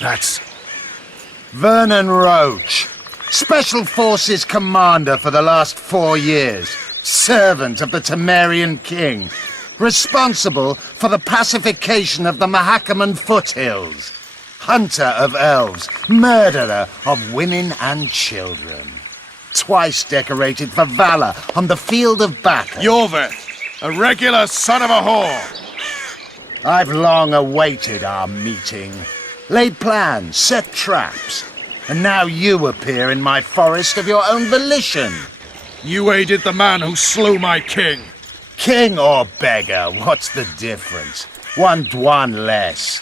That's... Vernon Roach. Special Forces Commander for the last 4 years. Servant of the Temerian King. Responsible for the pacification of the Mahakaman foothills. Hunter of elves. Murderer of women and children. Twice decorated for valor on the field of battle. Yorveth, a regular son of a whore. I've long awaited our meeting. Laid plans, set traps. And now you appear in my forest of your own volition. You aided the man who slew my king. King or beggar, what's the difference? One Dwan less.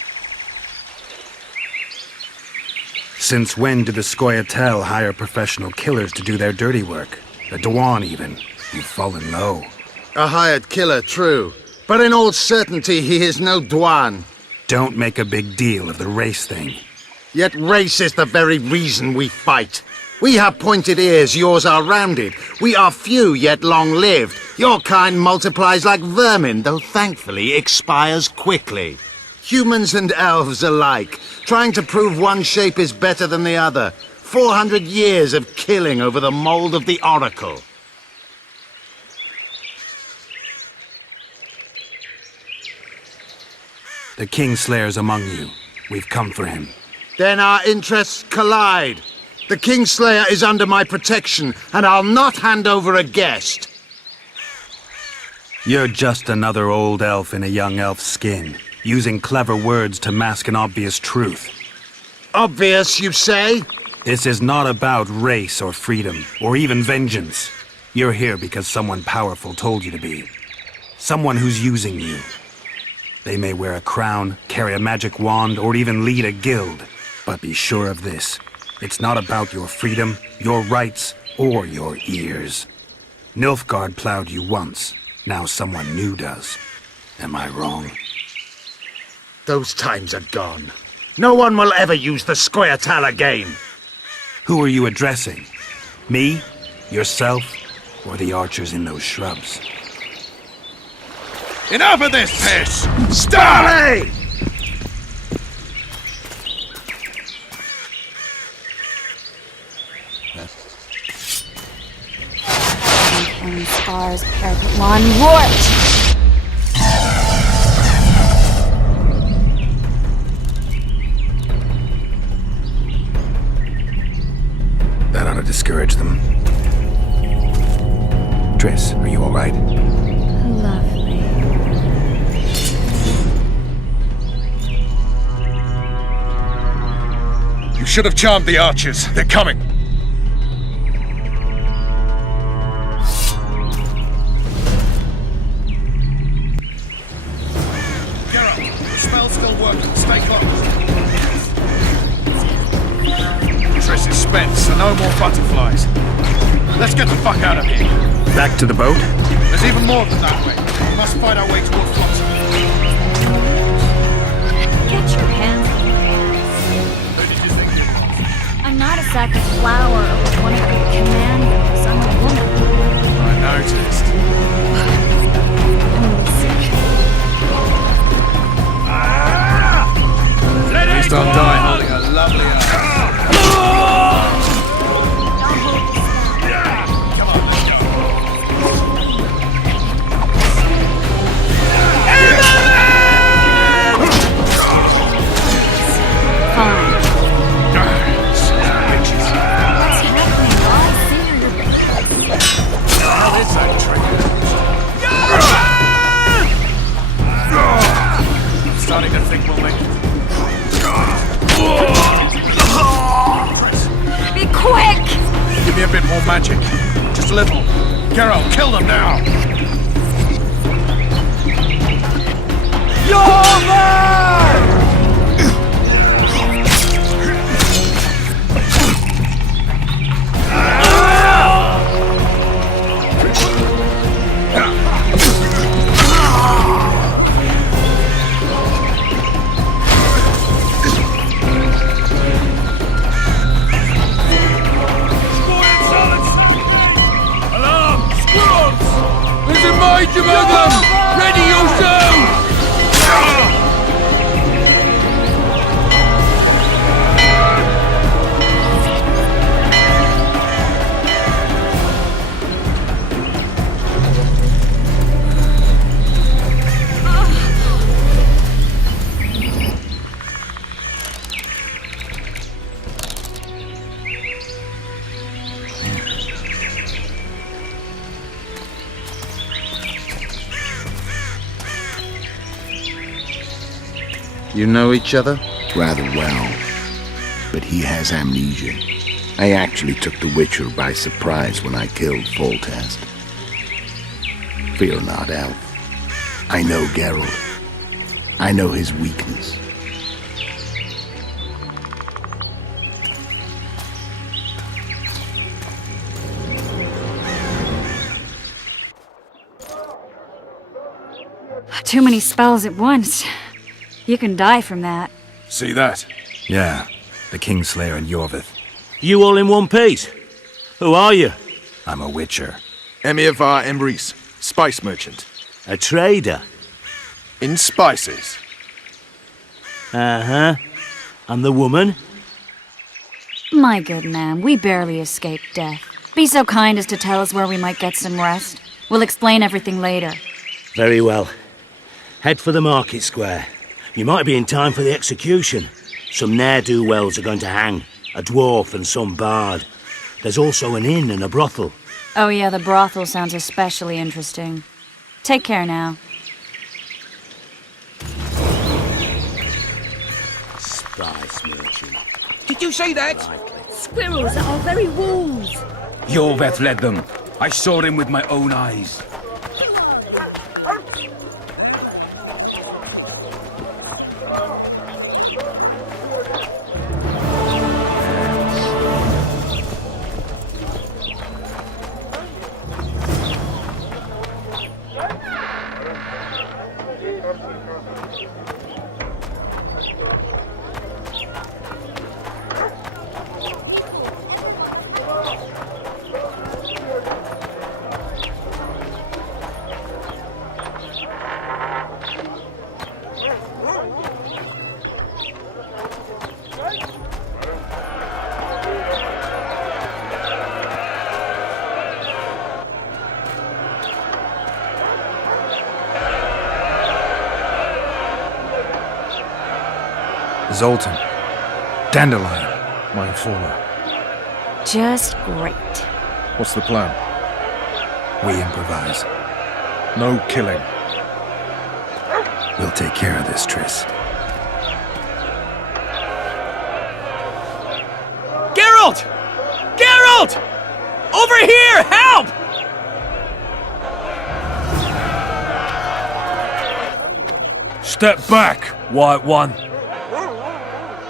Since when did the Scoia'tael hire professional killers to do their dirty work? The Dwan, even. You've fallen low. A hired killer, true. But in all certainty, he is no Dwan. Don't make a big deal of the race thing. Yet race is the very reason we fight. We have pointed ears, yours are rounded. We are few, yet long-lived. Your kind multiplies like vermin, though thankfully expires quickly. Humans and elves alike, trying to prove one shape is better than the other. 400 years of killing over the mold of the Oracle. The Kingslayer's among you. We've come for him. Then our interests collide. The Kingslayer is under my protection, and I'll not hand over a guest. You're just another old elf in a young elf's skin, using clever words to mask an obvious truth. Obvious, you say? This is not about race or freedom, or even vengeance. You're here because someone powerful told you to be. Someone who's using you. They may wear a crown, carry a magic wand, or even lead a guild. But be sure of this. It's not about your freedom, your rights, or your ears. Nilfgaard plowed you once. Now someone new does. Am I wrong? Those times are gone. No one will ever use the Scoia'tael again. Who are you addressing? Me? Yourself? Or the archers in those shrubs? Enough of this piss! Stop! And scars, parapet lawn, warped! That ought to discourage them. Triss, are you all right? Lovely. You should have charmed the archers. They're coming. Geralt, the spell's still working. Stay close. Triss is spent, so no more butterflies. Let's get the fuck out of here. Back to the boat? There's even more than that way. We must find our way toward Flotsam. Get your hands on Who did you think did that? I'm not a sack of flour or one of your commandos. I'm a woman. I noticed. At least I'll die holding a lovely arm. Come on, let's go. Fine. Bitches. What's happening, boss? Now this ain't tricky. I'm starting to think we'll make it. Be quick! Give me a bit more magic. Just a little. Geralt, kill them now! Ready yourself! You know each other? Rather well. But he has amnesia. I actually took the Witcher by surprise when I killed Foltest. Fear not, Elf. I know Geralt. I know his weakness. Too many spells at once. You can die from that. See that? Yeah, the Kingslayer and Yorvith. You all in one piece? Who are you? I'm a Witcher. Emir var Emrys, spice merchant. A trader? In spices. Uh-huh. And the woman? My good man, we barely escaped death. Be so kind as to tell us where we might get some rest. We'll explain everything later. Very well. Head for the market square. You might be in time for the execution. Some ne'er-do-wells are going to hang. A dwarf and some bard. There's also an inn and a brothel. Oh yeah, the brothel sounds especially interesting. Take care now. Spice merchant. Did you say that? Squirrels at our very walls. Yorveth led them. I saw him with my own eyes. Zoltan. Dandelion, my informer. Just great. What's the plan? We improvise. No killing. We'll take care of this, Triss. Geralt! Geralt! Over here! Help! Step back, White One.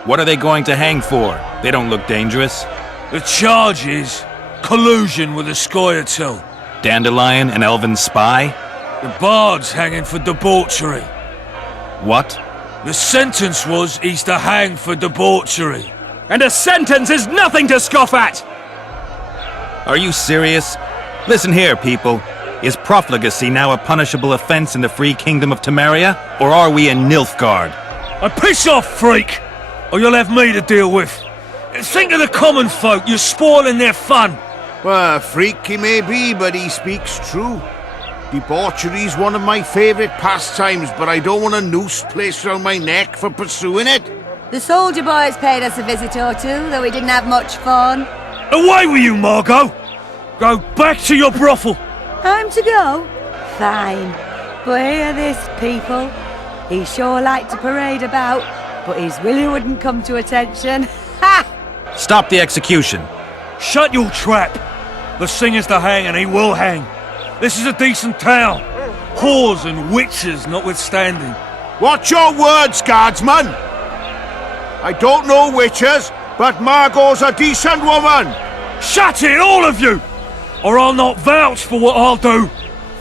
What are they going to hang for? They don't look dangerous. The charge is collusion with the Scoia'tael. Dandelion, an elven spy? The bard's hanging for debauchery. What? The sentence was he's to hang for debauchery. And a sentence is nothing to scoff at! Are you serious? Listen here, people. Is profligacy now a punishable offense in the free kingdom of Temeria? Or are we in Nilfgaard? Piss off, freak! Or you'll have me to deal with. Think of the common folk, you're spoiling their fun. Well, a freak he may be, but he speaks true. Debauchery's one of my favourite pastimes, but I don't want a noose placed around my neck for pursuing it. The soldier boys paid us a visit or two, though we didn't have much fun. Away with you, Margot! Go back to your brothel! Time to go? Fine. But hear this, people. He sure liked to parade about, but his willy wouldn't come to attention. Ha! Stop the execution. Shut your trap! The singer's to hang and he will hang. This is a decent town. Whores and witches notwithstanding. Watch your words, guardsman! I don't know witches, but Margot's a decent woman! Shut it, all of you! Or I'll not vouch for what I'll do!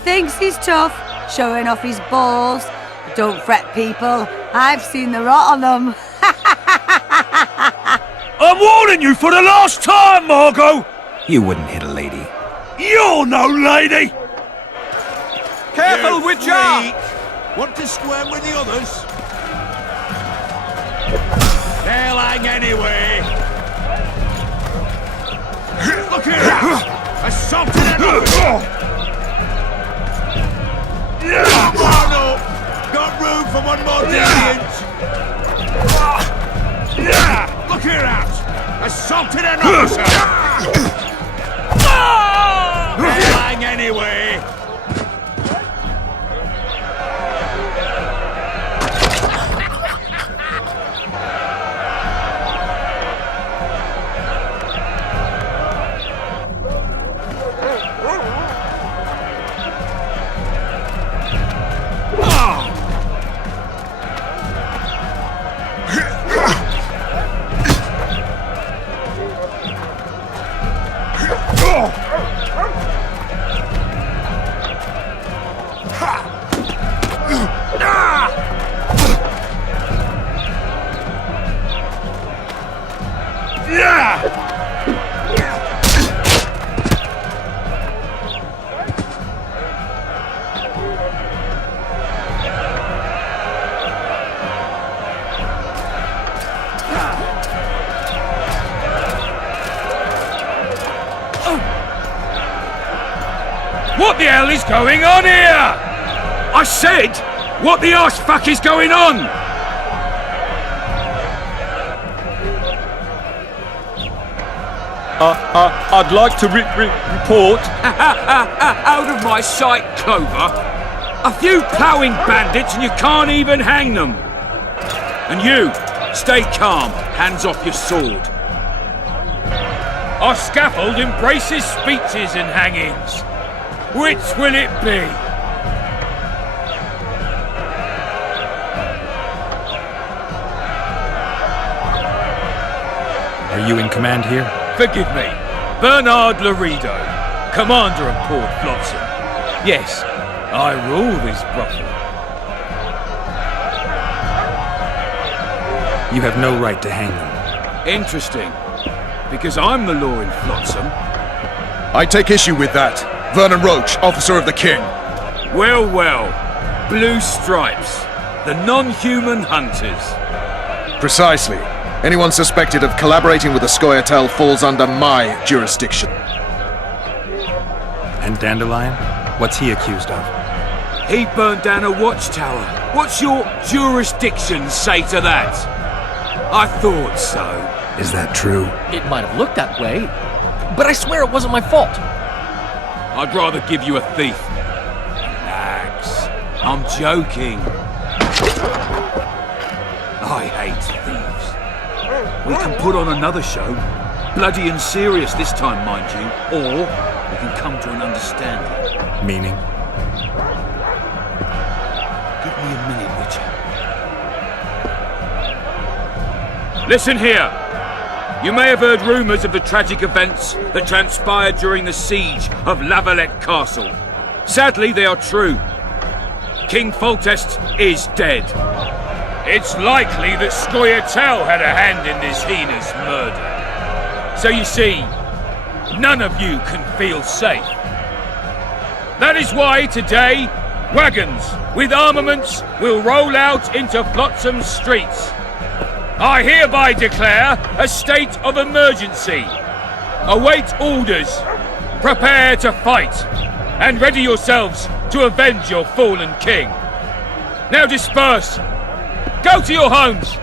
Thinks he's tough, showing off his balls. But don't fret, people. I've seen the rot on them. I'm warning you for the last time, Margot! You wouldn't hit a lady. You're no lady! Careful, Witcher! Want to squirm with the others? They'll hang anyway! Look here! Assaulted an officer! Oh no! Got room for one more deviant! Look here, out! Assaulted an officer! They'll hang anyway! What the hell is going on here? I said, what the arse fuck is going on? I'd like to report. Out of my sight, Clover. A few ploughing bandits and you can't even hang them. And you, stay calm, hands off your sword. Our scaffold embraces speeches and hangings. Which will it be? Are you in command here? Forgive me. Bernard Laredo, commander of Port Flotsam. Yes, I rule this brothel. You have no right to hang them. Interesting. Because I'm the law in Flotsam. I take issue with that. Vernon Roach, officer of the king. Well, well. Blue Stripes. The non-human hunters. Precisely. Anyone suspected of collaborating with the Scoia'tael falls under my jurisdiction. And Dandelion? What's he accused of? He burnt down a watchtower. What's your jurisdiction say to that? I thought so. Is that true? It might have looked that way, but I swear it wasn't my fault. I'd rather give you a thief. Relax. I'm joking. I hate thieves. We can put on another show. Bloody and serious this time, mind you. Or we can come to an understanding. Meaning? Give me a minute, Witcher. Listen here. You may have heard rumours of the tragic events that transpired during the siege of Lavalette Castle. Sadly, they are true. King Foltest is dead. It's likely that Scoia'tael had a hand in this heinous murder. So you see, none of you can feel safe. That is why today, wagons with armaments will roll out into Flotsam's streets. I hereby declare a state of emergency. Await orders. Prepare to fight. And ready yourselves to avenge your fallen king. Now disperse. Go to your homes.